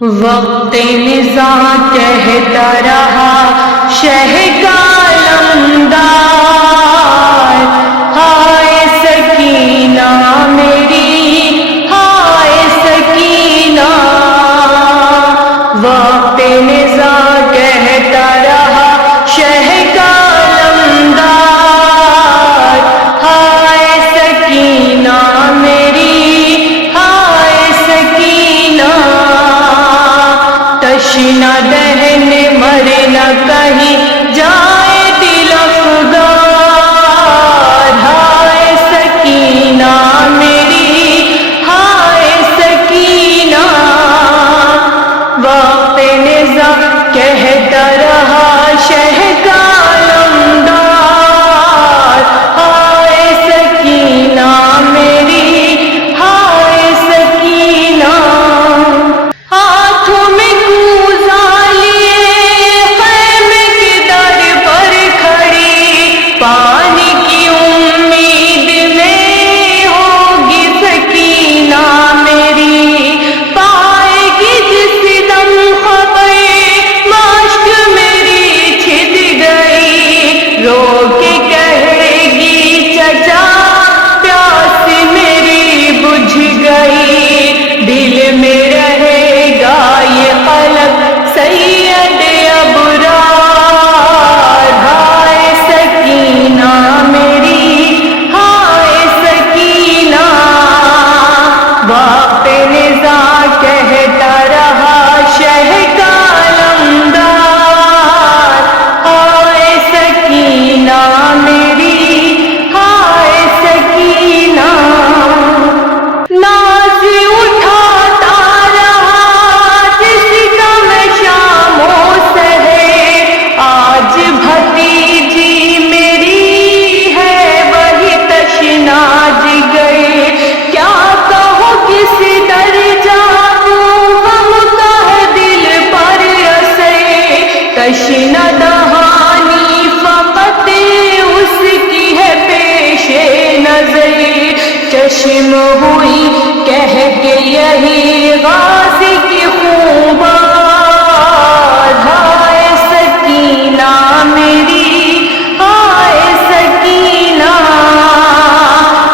وقت نزاع کہتا رہا شہ کا علمدار، ہائے سکینہ میری ہائے سکینہ، وقت نزاع کہتا رہا شہ کا علمدار، ہائے سکینہ میری ہائے سکینہ، تشنہ دہن مرنا کہیں جائے دل افگار، ہائے سکینہ میری ہائے سکینہ، وقت نزاع کہتا رہا شہ کا علمدار، ہائے سکینہ میری ہائے سکینہ، ہاتھوں میں کوزہ لیے خیمے کے در پر کھڑی، پانی کی امید میں ہوگی سکینہ میری، پائے گی جس دم خبر مشک میری چھد گئی، رو کے کہے گی چچا پیاس میری بجھ گئی، دل میں رہے گا یہ قلق سید ابرار، ہائے سکینہ میری ہائے سکینہ، وقت نزاع کہتا رہا شہ کا علمدار، ہائے سکینہ میری ہائے سکینہ، ناز اٹھاتا رہا جس کا میں شام و سحر، آج بھتیجی میری ہے وہی تشنا جگر، کیا کہو کس در جاؤں غم کا ہے دل پر اثر، تشنا دہانی فقط اس کی ہے پیش نظر، چشم ہوئی کہہ کے یہی غازی کی خوبار، ہائے سکینہ میری ہائے سکینہ،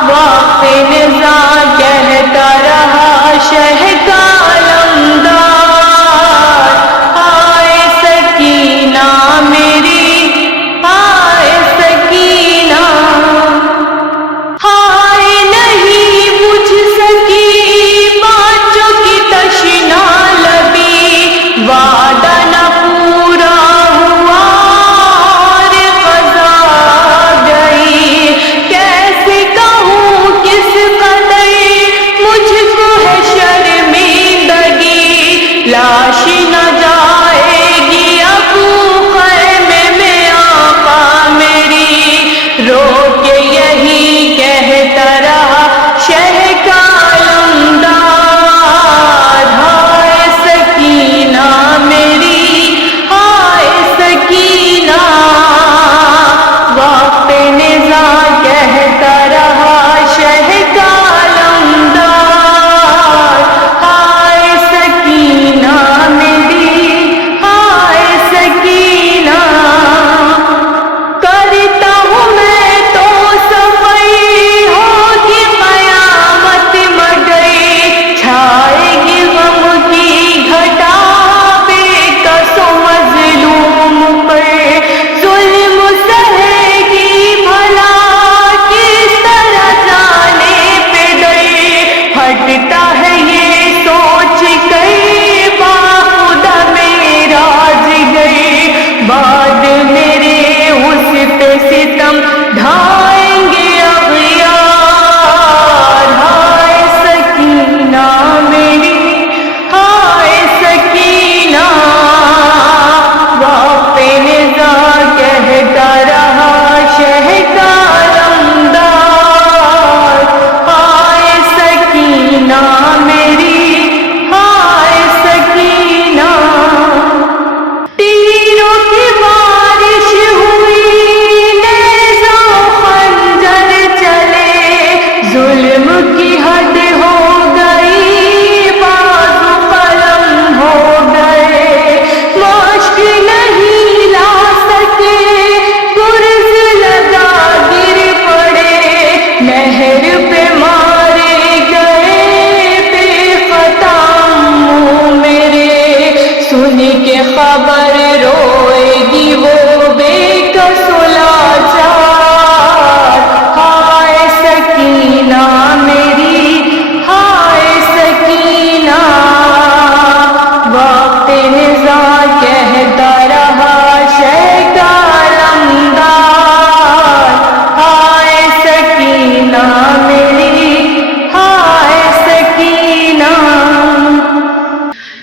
وقت نزاع کہتا رہا شہ کا علمدار، ہائے سکینہ میری ہائے سکینہ، ہائے نہیں بجھ سکی بانچوں کی تشنا لبی، وعدہ نہ پورا ہوا اور قضا گئی، کیسے کہوں کس قدر مجھ کو ہے شرمندگی، لاش نہ جائے گی ابو خیمے میں آقا میری، رو کے یہی کہتا رہا شہ کا علمدار، ہائے سکینہ میری ہائے سکینہ، وقت نزاع کہتا رہا شہ کا علمدار، ہائے سکینہ میری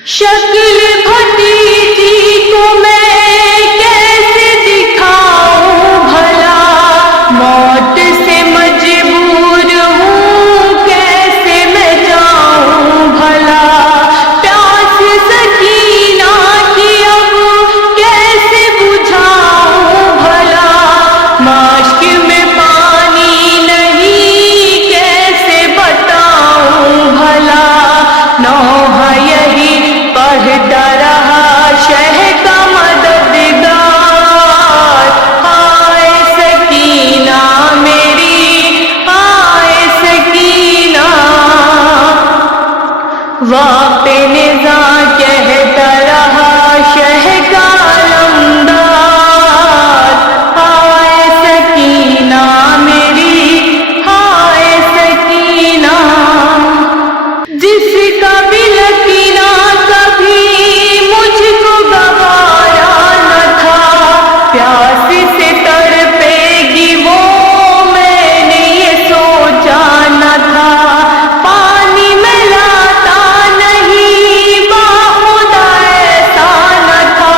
شکل بھتیجی کو میں کیسے دکھاؤں بھلا، موت سے مجبور ہوں کیسے میں جاؤں بھلا، پیاس سکینہ کی اب کیسے بجھاؤں بھلا، مشک میں پانی نہیں کیسے بتاؤں بھلا، نوحہ یہی پڑھتا رہا شہ کا مددگار، آئے سکینہ میری آئے سکینہ، وقت نزاع کہتا رہا شہ کا علمدار، آئے سکینہ میری آئے سکینہ، جس کا بھی لکینہ کبھی مجھ کو گوارا نہ تھا، پیاس سے تڑپے گی وہ میں نے یہ سوچا نہ تھا، پانی میں لاتا نہیں باخدا ایسا نہ تھا،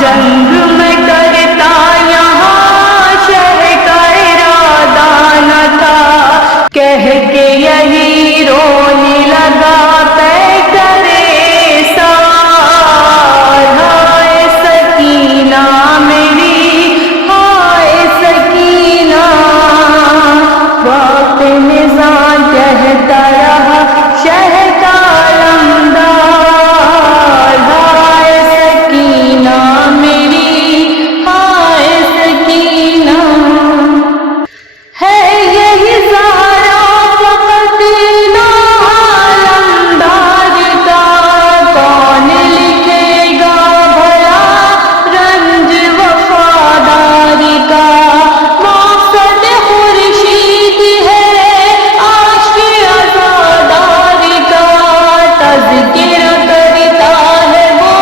جنگ میں کرتا یہاں شہ کا ارادہ نہ تھا، کہہ کے یہی رونے لگا پے کرے سار، ہائے سکینہ میری ہائے سکینہ، وقت نزاع کہتا رہا شہ کا علمدار، ہائے سکینہ میری ہائے سکینہ، ہے یہی زہرا فقط نوحہ علمدار کا، کون لکھے گا بھلا رنج وفاداری کا، مقصد خورشید ہے عاشق عزاداری کا، تذکرہ کرتا ہے وہ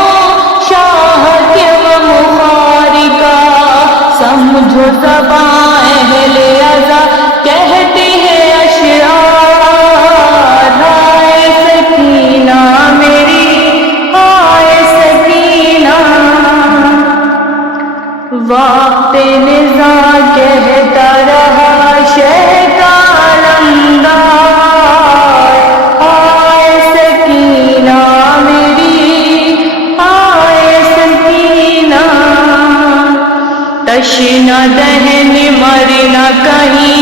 شاہ کے غم خواری کا، سمجھو زباں اہل عزا کہتے ہیں اشعار، ہائے سکینہ میری ہائے سکینہ، وقت نزاع کہتا رہا شہ کا علمدار، ہائے سکینہ میری ہائے سکینہ، تشنہ دہن مرنا کہیں